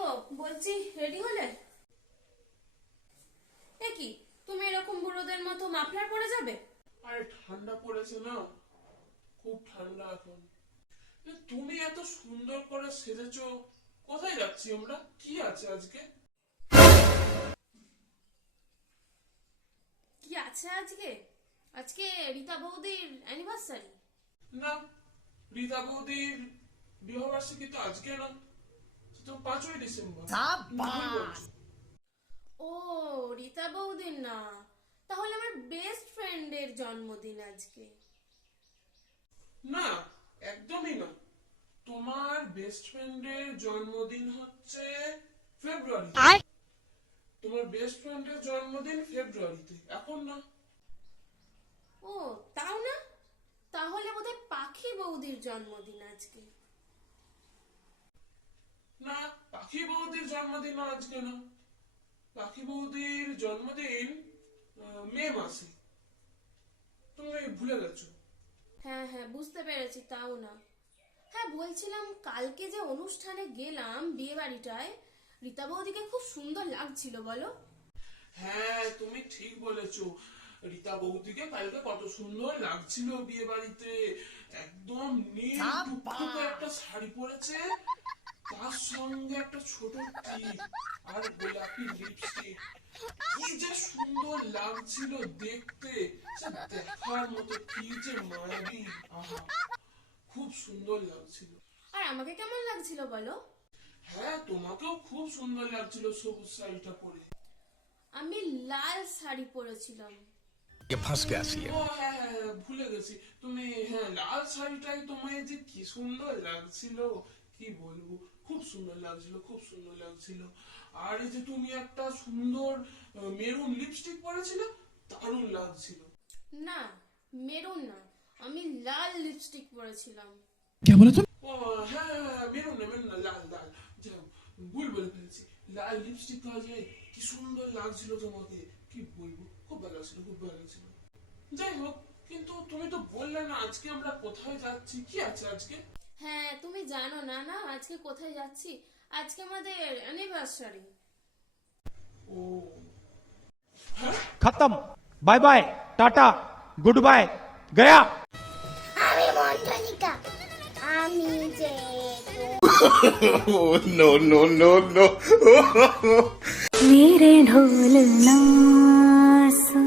গো বলছি, রেডি হলে? এ কি, তুমি এরকম বুড়োদের মতো মাফলার পরে যাবে? আরে ঠান্ডা পড়েছে না, খুব ঠান্ডা এখন। তুমি এত সুন্দর করে সেজেছো, কোথায় যাচ্ছি আমরা? কি আছে আজকে? কি আছে আজকে? আজকে রীতা বৌদির অ্যানিভার্সারি। না, রীতা বৌদির বিবাহবার্ষিকী তো আজকে না, তো 5ই ডিসেম্বর। ভুল বলছো। ও, রীতা বৌদির না, তাহলে আমার বেস্ট ফ্রেন্ডের জন্মদিন আজকে। না, একদমই না। তোমার বেস্ট ফ্রেন্ডের জন্মদিন হচ্ছে ফেব্রুয়ারি। তোমার বেস্ট ফ্রেন্ডের জন্মদিন ফেব্রুয়ারিতে, এখন না। ও, তাও না? তাহলে বোধহয় পাখি বৌদির জন্মদিন আজকে। না, পাখি বৌদির জন্মদিন আজকে না। পাখি বৌদির জন্মদিন মে মাসে। তুমি ভুলে গেছো। হ্যাঁ হ্যাঁ, বুঝতে পেরেছি, তাও না। হ্যাঁ, বলছিলাম কালকে যে অনুষ্ঠানে গেলাম বিয়ে বাড়িটায়, রীতা বৌদিকে খুব সুন্দর লাগছিল, বলো? হ্যাঁ, তুমি ঠিক বলেছো। রীতা বৌদিকে কালকে কত সুন্দর লাগছিল বিয়ে বাড়িতে। একদম নীল টুকটুকে একটা শাড়ি পরেছে, তার সঙ্গে একটা ছোট টিপ আর গোলাপি লিপস্টিক। কি যে সুন্দর লাগছিল দেখতে, সে দেখার মতো, কি যে মায়াবী। আহা, খুব সুন্দর লাগছিল। আর আমাকে কেমন লাগছিল বলো? হ্যাঁ, তোমাকেও খুব সুন্দর লাগছিল সবুজ শাড়িটা পরে। আমি লাল শাড়ি পরেছিলাম। ये फंस गया सी है। ও হ্যাঁ হ্যাঁ হ্যাঁ, ভুলে গেছি। তুমি, হ্যাঁ, লাল শাড়িটাই তোমায় যে কি সুন্দর লাগছিল, কি বলবো, খুব সুন্দর লাগছিল, খুব সুন্দর লাগছিল। আর এই যে তুমি একটা সুন্দর মেরুন লিপস্টিক পরেছিলে, দারুণ লাগছিল। না, মেরুন না, আমি লাল লিপস্টিক পরেছিলাম। ও হ্যাঁ হ্যাঁ হ্যাঁ, মেরুন না, মেরুন না, লাল লাল। যাও, ভুল বলে ফেলেছি। লাল লিপস্টিক তো আজ কি সুন্দর লাগছিল তোমাকে, কি বলবো, খুব ভালো লাগছিল, খুব ভালো লাগছিল। যাই হোক, কিন্তু তুমি তো বললে না আজকে আমরা কোথায় যাচ্ছি, কি আছে আজকে? হ্যাঁ, তুমি জানো না না আজকে কোথায় যাচ্ছি? আজকে আমাদের অ্যানিভার্সারি। ও হ্যাঁ, खत्म। Bye bye, tata, goodbye, गया। আমি মন্ত্রণিকা, আমি যে Oh no no no no! मेरे ढोल ना सुन